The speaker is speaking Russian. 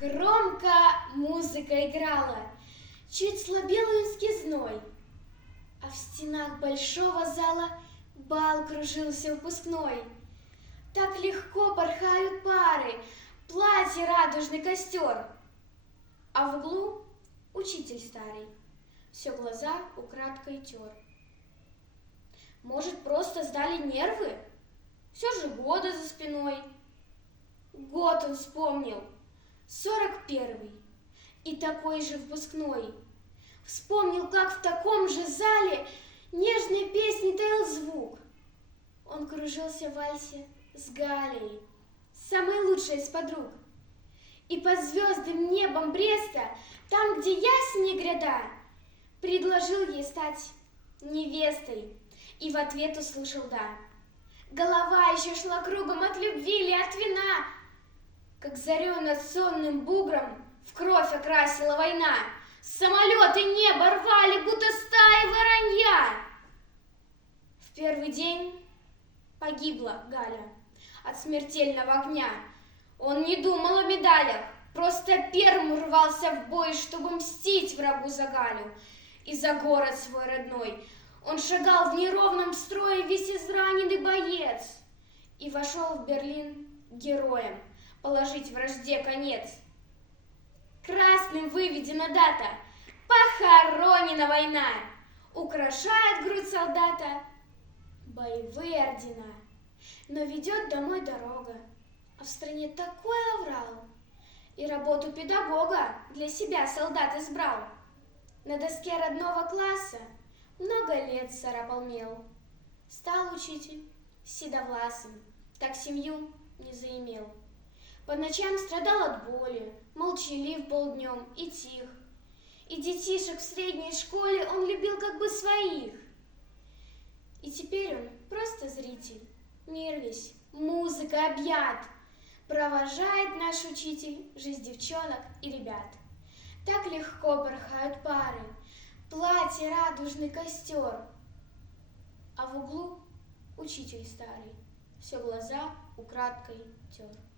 Громко музыка играла, чуть слабел июньский зной, а в стенах большого зала бал кружился выпускной. Так легко порхают пары, платье радужный костер, а в углу учитель старый все глаза украдкой тер. Может, просто сдали нервы? Все же годы за спиной. Год он вспомнил, 41-й, и такой же выпускной. Вспомнил, как в таком же зале нежной песни таял звук. Он кружился в вальсе с Галей, самой лучшей из подруг. И под звездным небом Бреста, там, где яснее гряда, предложил ей стать невестой, и в ответ услышал «да». Голова еще шла кругом от любви или от вина, как зарю над сонным бугром в кровь окрасила война. Самолеты небо рвали, будто стаи воронья. В первый день погибла Галя от смертельного огня. Он не думал о медалях, просто первым рвался в бой, чтобы мстить врагу за Галю и за город свой родной. Он шагал в неровном строе, весь израненный боец, и вошел в Берлин героем положить вражде конец. Красным выведена дата, похоронена война, украшает грудь солдата боевые ордена. Но ведет домой дорога, а в стране такой оврал, и работу педагога для себя солдат избрал. На доске родного класса много лет царапал мел. Стал учитель седовласым, так семью не заимел. По ночам страдал от боли, молчалив был днем и тих. И детишек в средней школе он любил как бы своих. И теперь он просто зритель, мир весь музыкой объят. Провожает наш учитель жизнь девчонок и ребят. Так легко порхают пары, платье радужный костер, а в углу учитель старый все глаза украдкой тер.